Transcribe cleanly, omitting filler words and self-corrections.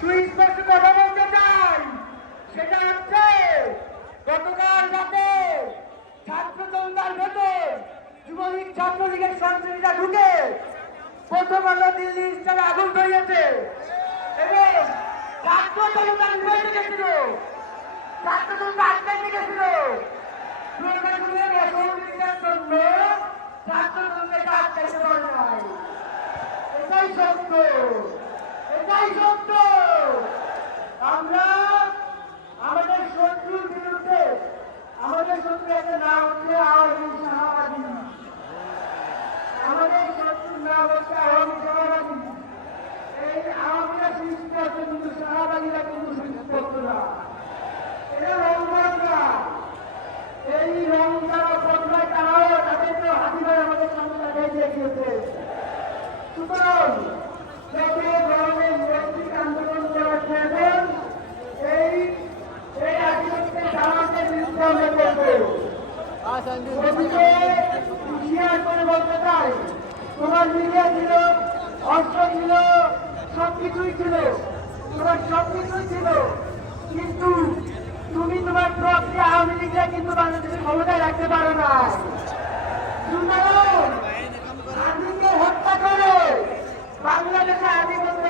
সুস্পষ্ট কথা বলতে চাই, সেটা হচ্ছে গতকাল রাতে ছাত্র জনতার ভেতর যুবলীগ ছাত্রলীগের সন্ত্রাসীরা ঢুকে প্রথম আলো দিল্লি স্টারে আগুন ধরিয়েছে এবং ছাত্র জনতা নির্বাচিত গেছিল, ছাত্র জনতা আটকাইতে গেছিল। জন্য ছাত্র জনতাকে আটকাইতে পারে নাই। এটাই সত্য, এটাই সত্য। আমরা আমাদের শত্রুর বিরুদ্ধে, আমাদের শত্রু একটা নাম হচ্ছে আওয়ামী শাহবাদী, আমাদের শত্রুর নাম হচ্ছে আওয়ামী শাহবাদী। এই আওয়ামীরা সৃষ্টি হচ্ছে, কিন্তু শাহবাদীরা কিন্তু সৃষ্টি করতো না। এরা রংবাদরা, এই রংবাদ বদলায় তারাও তাদের তো হাতিবার আমাদের সামনে রেখে গিয়েছে। সুতরাং যত ধরনের নৈতিক আন্দোলন করা প্রয়োজন, এই আন্দোলনকে জামাতের বিরুদ্ধে আমরা করবো। হুঁশিয়ার করে বলতে চাই, তোমার মিডিয়া ছিল, অস্ত্র ছিল, সবকিছুই ছিল, তোমার সবকিছুই ছিল, কিন্তু তুমি তোমার ট্রাককে আওয়ামী লীগরা কিন্তু বাংলাদেশের ক্ষমতায় রাখতে পারো না। সুতরাং আদিকে হত্যা করে বাংলাদেশে আধিপত্য